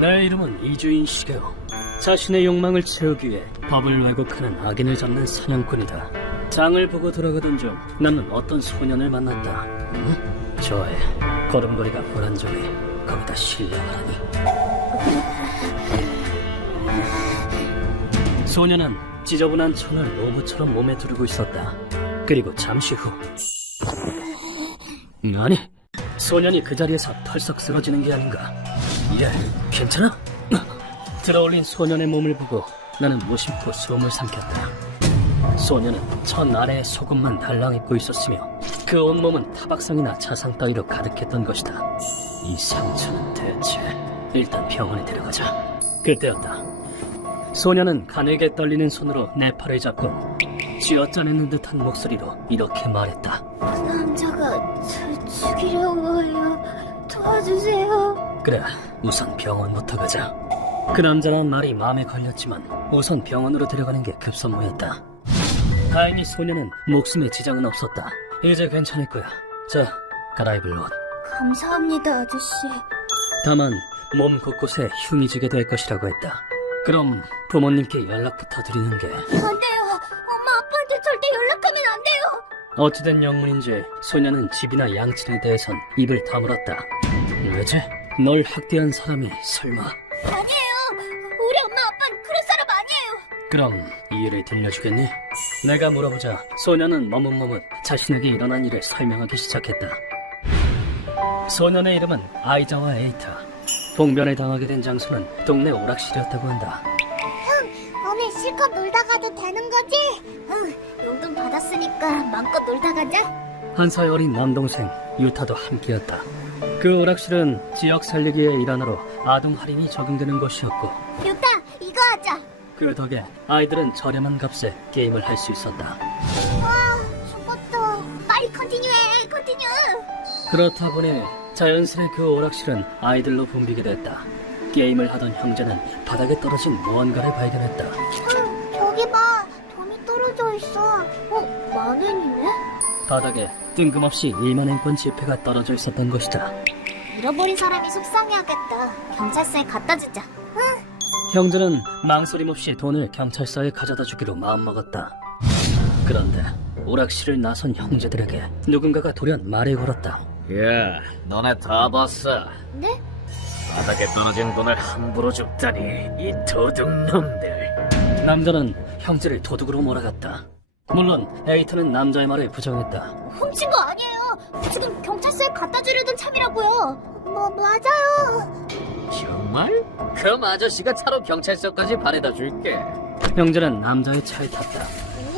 내 이름은 이주인 시게오. 자신의 욕망을 채우기 위해 법을 왜곡하는 악인을 잡는 사냥꾼이다. 장을 보고 들어가던 중 나는 어떤 소년을 만났다. 좋아해. 걸음걸이가 불안정해. 거기다 신뢰하라니. 소년은 지저분한 천을 로브처럼 몸에 두르고 있었다. 그리고 잠시 후 아니, 소년이 그 자리에서 털썩 쓰러지는 게 아닌가. 얘, 괜찮아? 들어올린 소년의 몸을 보고 나는 무심코 숨을 삼켰다. 소년은 천 아래에 소금만 달랑 입고 있었으며 그 온몸은 타박상이나 자상 따위로 가득했던 것이다. 이 상처는 대체... 일단 병원에 데려가자. 그때였다. 소년은 가늘게 떨리는 손으로 내 팔을 잡고 쥐어짜내는 듯한 목소리로 이렇게 말했다. 남자가 절 죽이려고 해요. 도와주세요. 그래, 우선 병원부터 가자. 그 남자란 말이 마음에 걸렸지만 우선 병원으로 데려가는 게 급선무였다. 다행히 소년은 목숨에 지장은 없었다. 이제 괜찮을 거야. 자, 갈아입을 옷. 감사합니다, 아저씨. 다만 몸 곳곳에 흉이 지게 될 것이라고 했다. 그럼 부모님께 연락부터 드리는 게... 안 돼요. 엄마, 아빠한테 절대 연락하면 안 돼요. 어찌된 영문인지 소년은 집이나 양친에 대해선 입을 다물었다. 왜지? 널 학대한 사람이 설마... 아니에요. 우리 엄마, 아빠는 그럴 사람 아니에요. 그럼 이유를 들려주겠니? 내가 물어보자 소년은 머뭇머뭇 자신에게 일어난 일을 설명하기 시작했다. 소년의 이름은 아이자와 에이타. 봉변을 당하게 된 장소는 동네 오락실이었다고 한다. 오늘 실컷 놀다 가도 되는 거지? 응, 용돈 받았으니까 마음껏 놀다 가자. 한 살 어린 남동생 유타도 함께였다. 그 오락실은 지역 살리기의 일환으로 아동 할인이 적용되는 곳이었고 유타, 이거 하자. 그 덕에 아이들은 저렴한 값에 게임을 할 수 있었다. 와, 죽었다. 빨리 컨티뉴해, 컨티뉴. 그렇다 보니 자연스레 그 오락실은 아이들로 붐비게 됐다. 게임을 하던 형제는 바닥에 떨어진 무언가를 발견했다. 저기 봐, 돈이 떨어져 있어. 만원이네? 바닥에 뜬금없이 1만엔권 지폐가 떨어져 있었던 것이다. 잃어버린 사람이 속상해하겠다. 경찰서에 갖다 주자. 응. 형제는 망설임 없이 돈을 경찰서에 가져다 주기로 마음먹었다. 그런데 오락실을 나선 형제들에게 누군가가 돌연 말을 걸었다. 야, 너네 다 봤어. 네? 바닥에 떨어진 돈을 함부로 줍다니, 이 도둑놈들. 남자는 형제를 도둑으로 몰아갔다. 물론 에이트는 남자의 말을 부정했다. 훔친 거 아니에요. 지금 경찰서에 갖다 주려던 참이라고요. 맞아요. 정말? 그럼 아저씨가 차로 경찰서까지 바래다 줄게. 형제는 남자의 차에 탔다.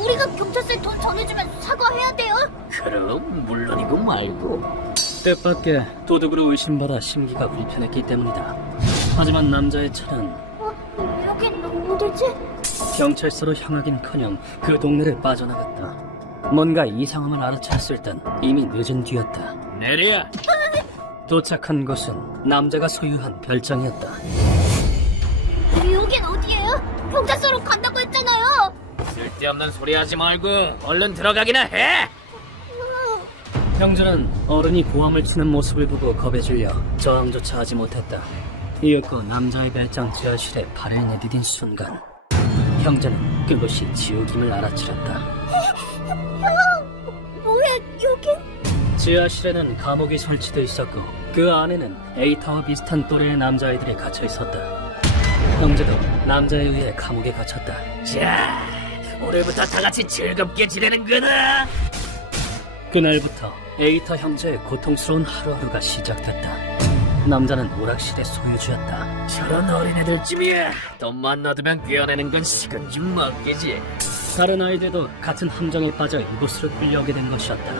우리가 경찰서에 돈 전해주면 사과해야 돼요. 그럼 물론이고 말고. 뜻밖의 도둑으로 의심받아 심기가 불편했기 때문이다. 하지만 남자의 차는 여긴 어디지? 경찰서로 향하긴커녕 그 동네를 빠져나갔다. 뭔가 이상함을 알아챘을 땐 이미 늦은 뒤였다. 내려. 도착한 곳은 남자가 소유한 별장이었다. 여긴 어디예요? 경찰서로 간다고 했잖아요. 쓸데없는 소리 하지 말고 얼른 들어가기나 해. 형제는 어른이 고함을 치는 모습을 보고 겁에 질려 저항조차 하지 못했다. 이윽고 남자의 별장 지하실에 발을 내디딘 순간 형제는 그것이 지옥임을 알아차렸다. 뭐야, 여긴? 지하실에는 감옥이 설치돼 있었고 그 안에는 에이타와 비슷한 또래의 남자아이들이 갇혀 있었다. 형제도 남자에 의해 감옥에 갇혔다. 자, 오늘부터 다 같이 즐겁게 지내는 거다. 그날부터 에이타 형제의 고통스러운 하루하루가 시작됐다. 남자는 오락실의 소유주였다. 저런 어린애들쯤이야. 돈만 놔두면 꿰어내는 건 식은 죽 먹기지. 다른 아이들도 같은 함정에 빠져 이곳으로 끌려오게 된 것이었다.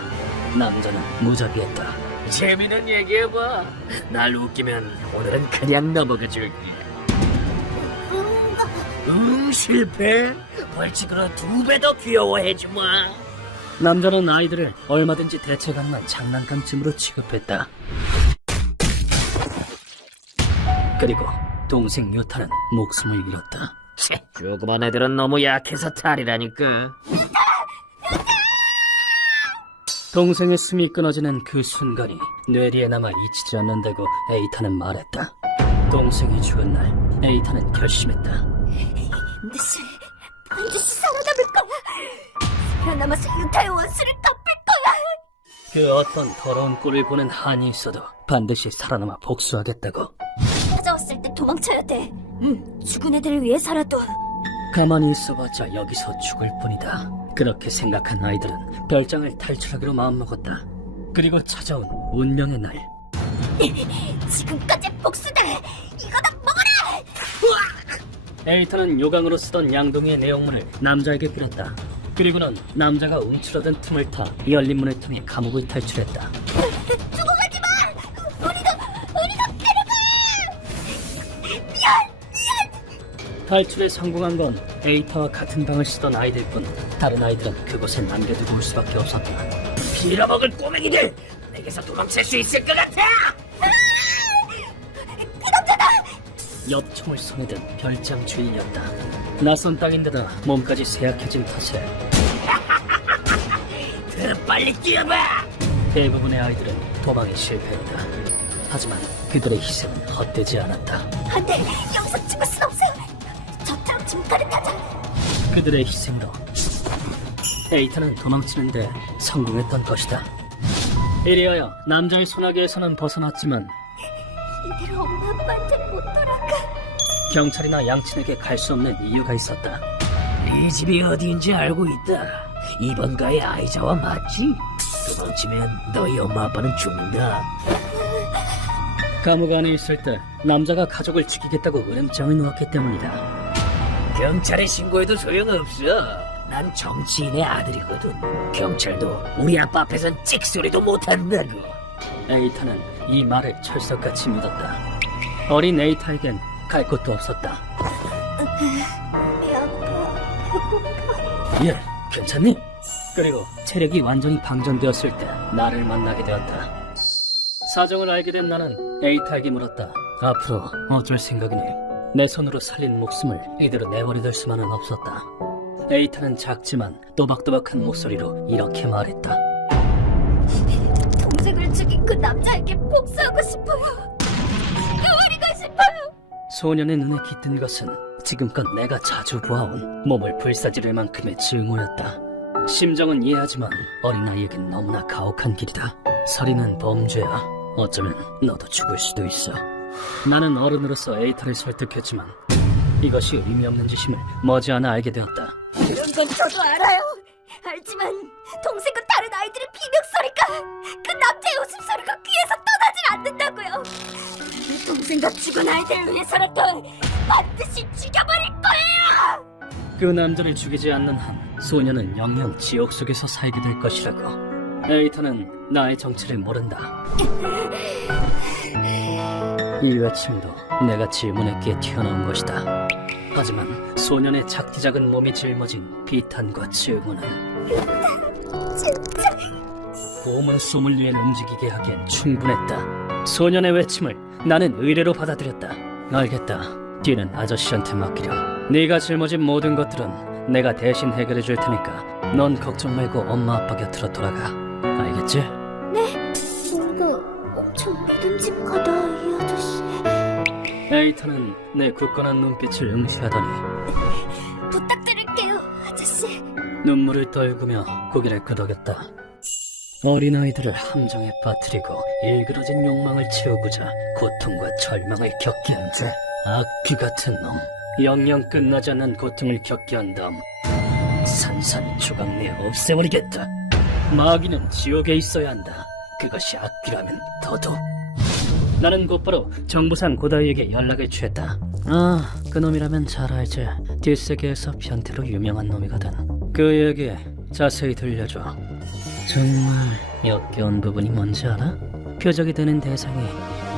남자는 무자비했다. 재미는 얘기해봐. 날 웃기면 오늘은 그냥 넘어가 줄게. 실패? 벌칙으로 2배 더 귀여워해주마. 남자는 아이들을 얼마든지 대체 가능한 장난감쯤으로 취급했다. 그리고 동생 유타는 목숨을 잃었다. 치, 조그만 애들은 너무 약해서 탈이라니까. 동생의 숨이 끊어지는 그 순간이 뇌리에 남아 잊히지 않는다고 에이타는 말했다. 동생이 죽은 날 에이타는 결심했다. 반드시 살아남을 거야. 살아남아서 유타의 원수를 갚을 거야. 그 어떤 더러운 꼴을 보는 한이 있어도 반드시 살아남아 복수하겠다고. 찾아왔을 때 도망쳐야 돼. 죽은 애들을 위해서라도. 가만히 있어봤자 여기서 죽을 뿐이다. 그렇게 생각한 아이들은 별장을 탈출하기로 마음먹었다. 그리고 찾아온 운명의 날. 지금까지 복수다. 이거 다 먹어라. 에이타는 요강으로 쓰던 양동이의 내용물을 남자에게 뿌렸다. 그리고는 남자가 움츠러든 틈을 타 열린 문을 통해 감옥을 탈출했다. 두고 가지 마. 우리가 데려가. 미안. 탈출에 성공한 건 에이타와 같은 방을 쓰던 아이들뿐. 다른 아이들은 그곳에 남겨두고 올 수밖에 없었다. 빌어먹을 꼬맹이들! 내게서 도망칠 수 있을 것 같아! 엽총을 손에 든 별장 주인이었다. 낯선 땅인데다 몸까지 쇠약해진 탓에 빨리 뛰어봐! 대부분의 아이들은 도망에 실패했다. 하지만 그들의 희생은 헛되지 않았다. 안 돼. 여기서 죽을 순 없어. 저처럼 짐가를 타자. 그들의 희생으로 에이타는 도망치는데 성공했던 것이다. 이리하여 남자의 소나기에서는 벗어났지만 이대로 엄마 아빠한테 못 돌아가. 경찰이나 양친에게 갈 수 없는 이유가 있었다. 네 집이 어디인지 알고 있다. 이번 가의 아이자와 맞지? 도망치면 너희 엄마 아빠는 죽는다. 감옥 안에 있을 때 남자가 가족을 죽이겠다고 으름장을 놓았기 때문이다. 경찰에 신고해도 소용없어. 난 정치인의 아들이거든. 경찰도 우리 아빠 앞에선 찍소리도 못한다고. 에이타는 이 말을 철석같이 믿었다. 어린 에이타에겐 갈 곳도 없었다. 배 아파. 배고파. 예, 괜찮니? 그리고 체력이 완전히 방전되었을 때 나를 만나게 되었다. 사정을 알게 된 나는 에이타에게 물었다. 앞으로 어쩔 생각이니? 내 손으로 살린 목숨을 이대로 내버려둘 수만은 없었다. 에이타는 작지만 또박또박한 목소리로 이렇게 말했다. 동생을 죽인 그 남자에게 복수하고 싶어요. 버리고 싶어요. 소년의 눈에 깃든 것은 지금껏 내가 자주 보아온 몸을 불사지를 만큼의 증오였다. 심정은 이해하지만 어린아이에겐 너무나 가혹한 길이다. 살인은 범죄야. 어쩌면 너도 죽을 수도 있어. 나는 어른으로서 에이타를 설득했지만 이것이 의미 없는 짓임을 머지않아 알게 되었다. 그런 건 저도 알아요. 알지만 동생과 다른 아이들의 비명소리가 그 남자의 웃음소리가 귀에서 떠나질 않는다고요. 동생과 죽은 아이들을 위해서라도 반드시 죽여버릴 거예요. 그 남자를 죽이지 않는 한 소녀는 영영 지옥 속에서 살게 될 것이라고. 에이타는 나의 정체를 모른다. 이 외침도 내가 질문했기에 튀어나온 것이다. 하지만 소년의 작디 작은 몸이 짊어진 비탄과 증오는 진짜 몸은 소믈리에를 움직이게 하기엔 충분했다. 소년의 외침을 나는 의뢰로 받아들였다. 알겠다. 뒤는 아저씨한테 맡기렴. 네가 짊어진 모든 것들은 내가 대신 해결해 줄 테니까 넌 걱정 말고 엄마 아빠 곁으로 돌아가. 알겠지? 뭔가 엄청 믿음직하다 이 아저씨. 에이타는 내 굳건한 눈빛을 응시하더니 부탁드릴게요 아저씨. 눈물을 떨구며 고개를 끄덕였다. 어린아이들을 함정에 빠뜨리고 일그러진 욕망을 채우고자 고통과 절망을 겪게 한 죄. 악귀 같은 놈. 영영 끝나지 않는 고통을 겪게 한 다음 산산조각 내어 없애버리겠다. 마귀는 지옥에 있어야 한다. 그것이 악귀라면 더더욱. 나는 곧바로 정부상 고다이에게 연락을 취했다. 아, 그놈이라면 잘 알지. 뒷세계에서 변태로 유명한 놈이거든. 그 얘기 자세히 들려줘. 정말 역겨운 부분이 뭔지 알아? 표적이 되는 대상이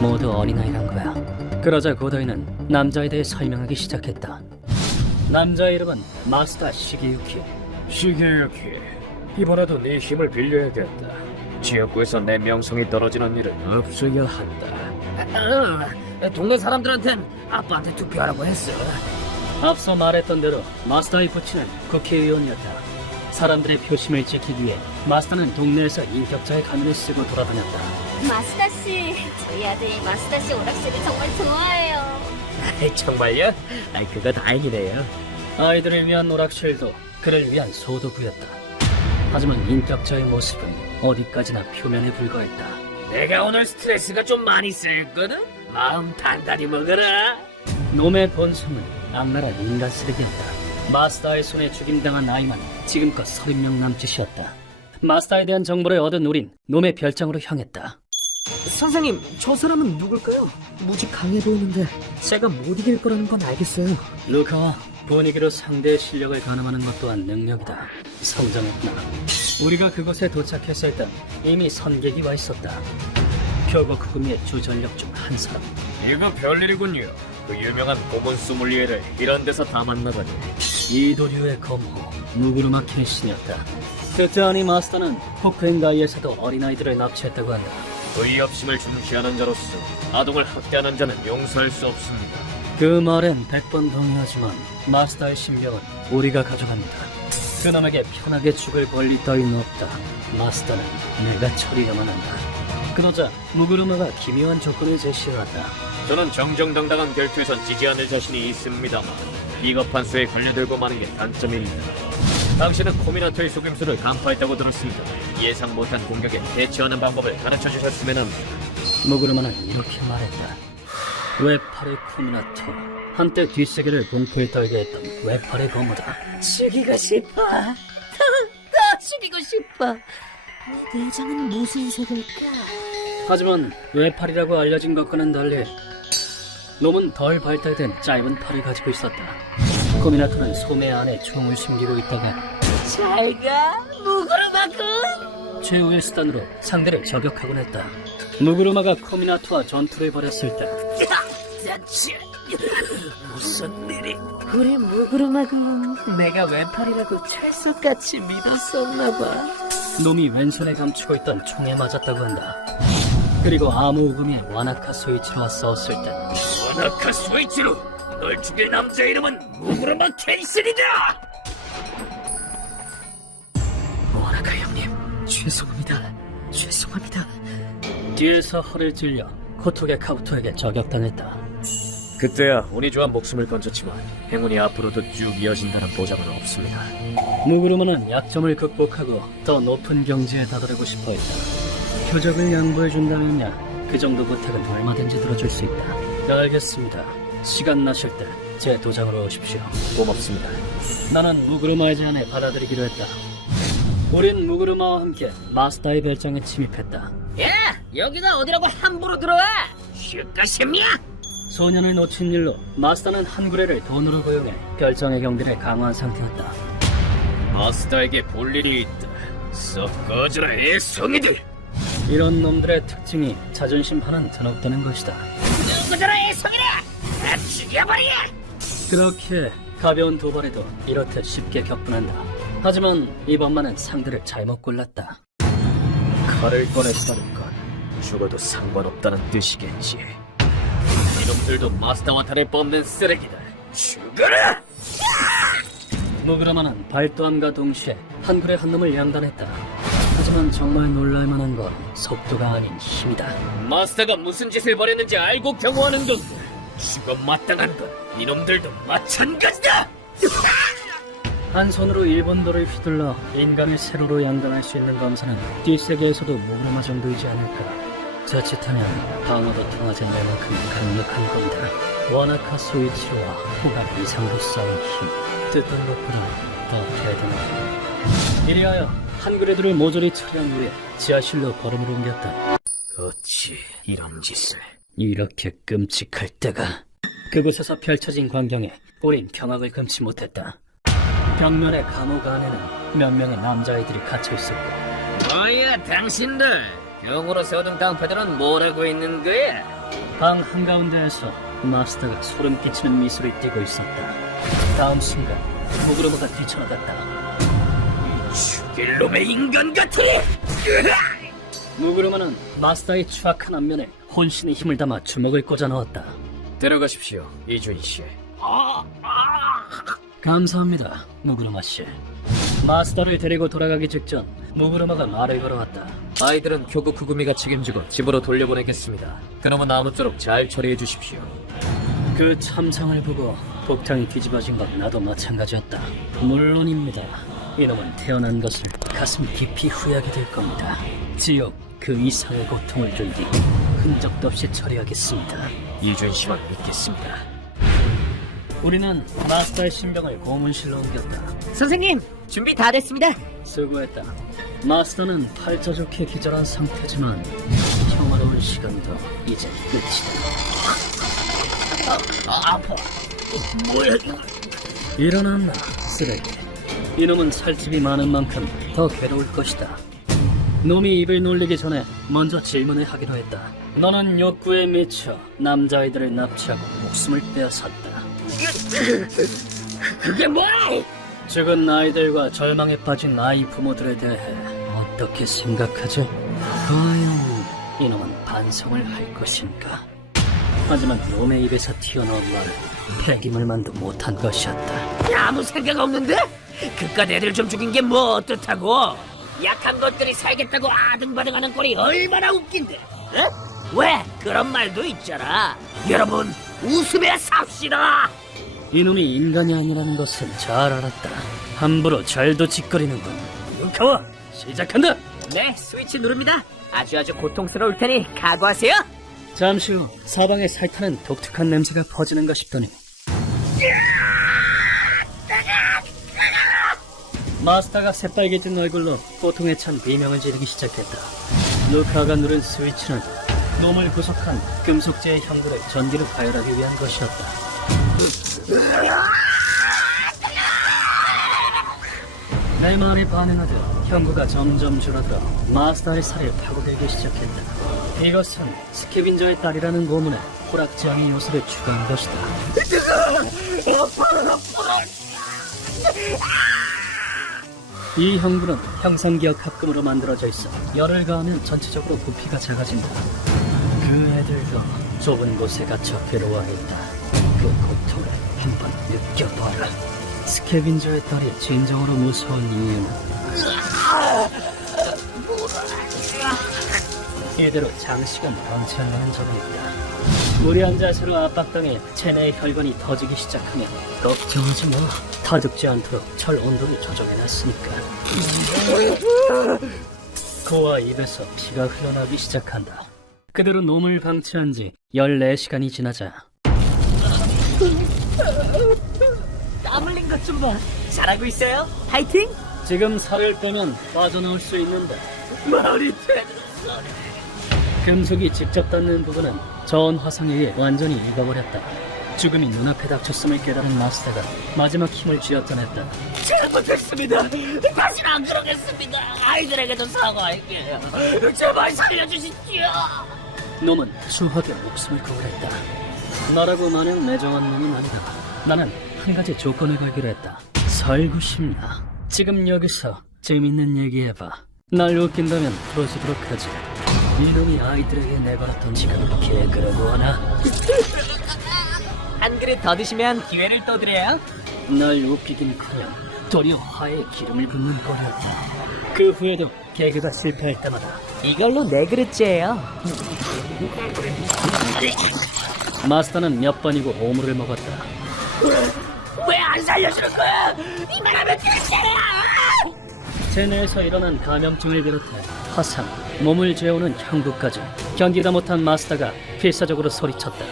모두 어린아이란 거야. 그러자 고다이는 남자에 대해 설명하기 시작했다. 남자의 이름은 마스다 시기유키. 시게유키, 이번에도 네 힘을 빌려야겠다. 지역구에서 내 명성이 떨어지는 일은 없어야 한다. 동네 사람들한텐 아빠한테 투표하라고 했어. 앞서 말했던 대로 마스다의 부친은 국회의원이었다. 사람들의 표심을 지키기 위해 마스다는 동네에서 인격자의 가면을 쓰고 돌아다녔다. 마스다 씨, 저희 아들이 마스다 씨 오락실을 정말 좋아해요. 정말요? 그거 다행이네요. 아이들을 위한 오락실도 그를 위한 소도구였다. 하지만 인격자의 모습은 어디까지나 표면에 불과했다. 내가 오늘 스트레스가 좀 많이 쌓였거든? 마음 단단히 먹어라. 놈의 본성은 악랄한 인간 쓰레기였다. 마스다의 손에 죽임당한 아이만 지금껏 30명 남짓이었다. 마스다에 대한 정보를 얻은 우린 놈의 별장으로 향했다. 선생님, 저 사람은 누굴까요? 무지 강해 보이는데 제가 못 이길 거라는 건 알겠어요. 루카와 분위기로 상대의 실력을 가늠하는 것 또한 능력이다. 성장했구나. 우리가 그곳에 도착했을 땐 이미 선객이 와 있었다. 표고 구미의 주전력 중 한 사람. 이거 별일이군요. 그 유명한 고문 소믈리에를 이런 데서 다 만나다니. 이도류의 검호 무구르마키의 신이었다. 그때 아니 마스터는 호크엔가이에서도 어린아이들을 납치했다고 한다. 의협심을 중시하는 자로서 아동을 학대하는 자는 용서할 수 없습니다. 그 말엔 100번 동의하지만 마스터의 신병은 우리가 가져갑니다. 그놈에게 편하게 죽을 권리 따윈 없다. 마스터는 내가 처리해야만 한다. 그러자 무구르마가 기묘한 조건을 제시해왔다. 저는 정정당당한 결투에선 지지 않을 자신이 있습니다만 비겁한 수에 걸려들고 마는 게 단점입니다. 당신은 코미나토의 속임수를 간파했다고 들었습니다. 예상 못한 공격에 대처하는 방법을 가르쳐 주셨으면 합니다. 무구르마는 이렇게 말했다. 외팔의 쿠미나토, 한때 뒷세계를 공포에 떨게 했던 외팔의 검무다. 죽이고 싶어. 죽이고 싶어. 내 내장은 무슨 색일까? 하지만 외팔이라고 알려진 것과는 달리 놈은 덜 발달된 짧은 팔을 가지고 있었다. 쿠미나토는 소매 안에 총을 숨기고 있다가 잘가, 무구르마군. 최후의 수단으로 상대를 저격하곤 했다. 무구르마가 쿠미나토와 전투를 벌였을 때 무슨 일이? 우리 무구르마군, 내가 왼팔이라고 찰석같이 믿었었나봐. 놈이 왼손에 감추고 있던 총에 맞았다고 한다. 그리고 아무우금이 와나카 소이치로와 싸웠을 때 와나카 스위치로 널 죽일 남자 이름은 무구르마 케이슨이다! 와나카 형님, 죄송합니다. 뒤에서 허를 찔려 코토게 카부토에게 저격당했다. 그때야 운이 좋아 목숨을 건졌지만 행운이 앞으로도 쭉 이어진다는 보장은 없습니다. 무구르마는 약점을 극복하고 더 높은 경지에 다다르고 싶어 했다. 표적을 양보해준다면야 그 정도 부탁은 얼마든지 들어줄 수 있다. 알겠습니다. 시간 나실 때 제 도장으로 오십시오. 고맙습니다. 나는 무구르마의 제안에 받아들이기로 했다. 우린 무구르마와 함께 마스다의 별장에 침입했다. 야, 여기가 어디라고 함부로 들어와? 슈가셈이야? 소년을 놓친 일로 마스다는 한구레를 돈으로 고용해 별장의 경비를 강화한 상태였다. 마스터에게 볼 일이 있다. 썩 꺼져라 애송이들! 이런 놈들의 특징이 자존심 하나는 드높다는 것이다. 누구더라, 애송이라! 다 죽여버려! 그렇게 가벼운 도발에도 이렇듯 쉽게 격분한다. 하지만 이번만은 상대를 잘못 골랐다. 칼을 꺼냈다는 건 죽어도 상관없다는 뜻이겠지. 이놈들도 마스터와 탈을 뻗는 쓰레기다. 죽어라! 무그라마는 발도함과 동시에 한굴의 한 놈을 양단했다. 하지만 정말 놀랄만한 건 속도가 아닌 힘이다. 마스터가 무슨 짓을 벌였는지 알고 경호하는 건가? 죽어 마땅한 건 이놈들도 마찬가지다! 한 손으로 일본도를 휘둘러 인간을 세로로 양단할 수 있는 검사는 뒷세계에서도 무그라마 정도이지 않을까. 자칫하면 방어도 통하지 않을 만큼 강력한 겁니다. 와나카 소이치로와 호가 이상으로 싸운 힘, 듣던 것보다 더 대단하다. 이리하여 한그레드를 모조리 처리한 후에 지하실로 걸음을 옮겼다. 어찌 이런 짓을... 이렇게 끔찍할 때가. 그곳에서 펼쳐진 광경에 우린 경악을 금치 못했다. 벽면의 감옥 안에는 몇 명의 남자아이들이 갇혀있었고, 뭐야, 당신들! 병으로 세워둔 깡패들은 뭐라고 있는 거야? 방 한가운데에서 마스터가 소름 끼치는 미소를 띠고 있었다. 다음 순간 무그르마가 뛰쳐나갔다. 죽일 놈의 인간 같으니! 무그르마는 마스터의 추악한 안면에 혼신의 힘을 담아 주먹을 꽂아 넣었다. 들어가십시오, 이주인 씨. 감사합니다, 무그르마 씨. 마스터를 데리고 돌아가기 직전 무구르마가 말을 걸어왔다. 아이들은 교구 구구미가 책임지고 집으로 돌려보내겠습니다. 그놈은 아무쪼록 잘 처리해 주십시오. 그 참상을 보고 복장이 뒤집어진 건 나도 마찬가지였다. 물론입니다. 이놈은 태어난 것을 가슴 깊이 후회하게 될 겁니다. 지옥 그 이상의 고통을 준 뒤 흔적도 없이 처리하겠습니다. 이준씨만 믿겠습니다. 우리는 마스터의 신병을 고문실로 옮겼다. 선생님, 준비 다 됐습니다. 수고했다. 마스터는 팔자 좋게 기절한 상태지만 평화로울 시간도 이제 끝이다. 아파. 뭐야? 일어났나, 쓰레기. 이놈은 살집이 많은 만큼 더 괴로울 것이다. 놈이 입을 놀리기 전에 먼저 질문을 하기로 했다. 너는 욕구에 미쳐 남자아이들을 납치하고 목숨을 빼앗았다. 그게 뭐야? 죽은 아이들과 절망에 빠진 아이 부모들에 대해 어떻게 생각하죠? 과연 이놈은 반성을 할 것인가? 하지만 놈의 입에서 튀어나온 말은 폐기물만도 못한 것이었다. 아무 생각 없는데? 그깟 애들 좀 죽인 게 뭐 어떻다고? 약한 것들이 살겠다고 아등바등하는 꼴이 얼마나 웃긴데? 어? 왜? 그런 말도 있잖아. 여러분, 웃으며 삽시다. 이놈이 인간이 아니라는 것은 잘 알았다. 함부로 잘도 짓거리는군. 루카와 시작한다. 네, 스위치 누릅니다. 아주 고통스러울 테니 각오하세요. 잠시 후 사방에 살타는 독특한 냄새가 퍼지는가 싶더니 마스터가 새빨개진 얼굴로 고통에 찬 비명을 지르기 시작했다. 루카가 누른 스위치는 놈을 구속한 금속제의 형굴에 전기를 가열하기 위한 것이었다. 내 말에 반응하듯 형구가 점점 줄어들어 마스터의 살을 파고들기 시작했다. 이것은 스캐빈저의 딸이라는 고문에 호락지향의 요소를 추가한 것이다. 이 형구는 형상기억 합금으로 만들어져 있어 열을 가하면 전체적으로 부피가 작아진다. 그 애들도 좁은 곳에 갇혀 괴로워하겠다. 그 고통을 한번 느껴봐라. 스캐빈저의 딸이 진정으로 무서운 이유는 이대로 장시간 덩치한다는 점이다. 무리한 자세로 압박당해 체내의 혈관이 터지기 시작하면 걱정하지 마. 타 죽지 않도록 철 온도를 조정해놨으니까. 코와 입에서 피가 흘러나기 시작한다. 그대로 놈을 방치한 지 14시간이 지나자 땀 흘린 것 좀 봐. 잘하고 있어요? 파이팅! 지금 살을 빼면 빠져나올 수 있는데 말이 돼. 금속이 직접 닿는 부분은 저온 화상에 의해 완전히 익어버렸다. 죽음이 눈앞에 닥쳤음을 깨달은 마스터가 마지막 힘을 쥐어짜냈다. 잘못했습니다. 다시는 안 그러겠습니다. 아이들에게도 사과할게요. 제발 살려주십시오. 놈은 수하게 목숨을 구원했다. 나라고 마냥 매정한 놈은 아니다. 나는 한 가지 조건을 걸기로 했다. 살고 싶나? 지금 여기서 재밌는 얘기해봐. 날 웃긴다면 풀어주도록 하지. 이놈이 아이들에게 내걸었던 지금을 개그라고 하나? 한 그릇 더 드시면 기회를 또 드려요. 날 웃기긴커녕 도리어 화에 기름을 붓는 꼴이었다. 그 후에도 개그가 실패할 때마다 이걸로 네 그릇째예요. 마스터는 몇 번이고 오물을 먹었다. 왜 안 살려주는 거야? 이만하면 끝이야. 체내에서 일어난 감염증을 비롯해 화상, 몸을 재우는 형구까지 견디다 못한 마스터가 필사적으로 소리쳤다.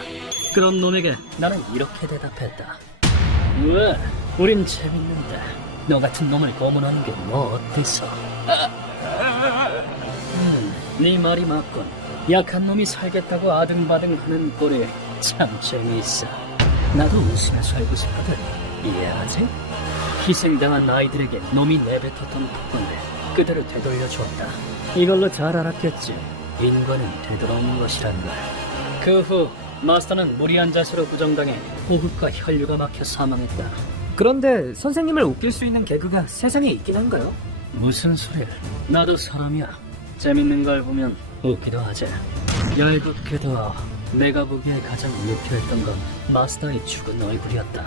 그런 놈에게 나는 이렇게 대답했다. 왜? 우린 재밌는데 너 같은 놈을 고문하는 게 뭐 어때서? 네 말이 맞군. 약한 놈이 살겠다고 아등바등하는 꼴이 참 재미있어. 나도 웃으며 살고 싶거든. 이해하지? 희생당한 아이들에게 놈이 내뱉었던 폭군데 그대로 되돌려주었다. 이걸로 잘 알았겠지. 인간은 되돌아오는 것이란 걸. 그 후 마스터는 무리한 자세로 부정당해 호흡과 혈류가 막혀 사망했다. 그런데 선생님을 웃길 수 있는 개그가 세상에 있긴 한가요? 무슨 소리야. 나도 사람이야. 재밌는 걸 보면 웃기도 하지. 얄궂게도 내가 보기에 가장 유쾌했던 건 마스터의 죽은 얼굴이었다.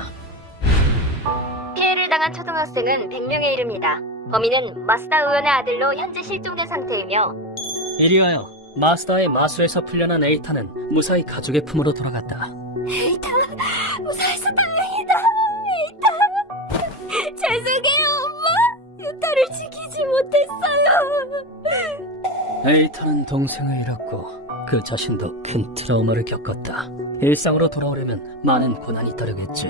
피해를 당한 초등학생은 100명에 이릅니다. 범인은 마스다 의원의 아들로 현재 실종된 상태이며 이리하여 마스다의 마수에서 풀려난 에이타는 무사히 가족의 품으로 돌아갔다. 에이타, 무사해서 다행이다. 에이타, 죄송해요, 엄마. 유타를 지키지 못했어요. 에이타는 동생을 잃었고 그 자신도 큰 트라우마를 겪었다. 일상으로 돌아오려면 많은 고난이 따르겠지.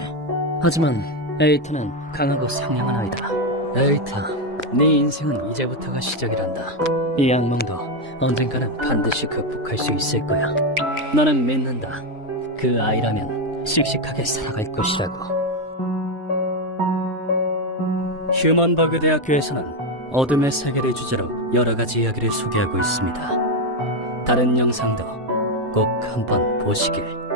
하지만 에이타는 강하고 상냥한 아이다. 에이타, 네 인생은 이제부터가 시작이란다. 이 악몽도 언젠가는 반드시 극복할 수 있을 거야. 나는 믿는다. 그 아이라면 씩씩하게 살아갈 것이라고. 휴먼버그 대학교에서는 어둠의 세계를 주제로 여러 가지 이야기를 소개하고 있습니다. 다른 영상도 꼭 한번 보시길.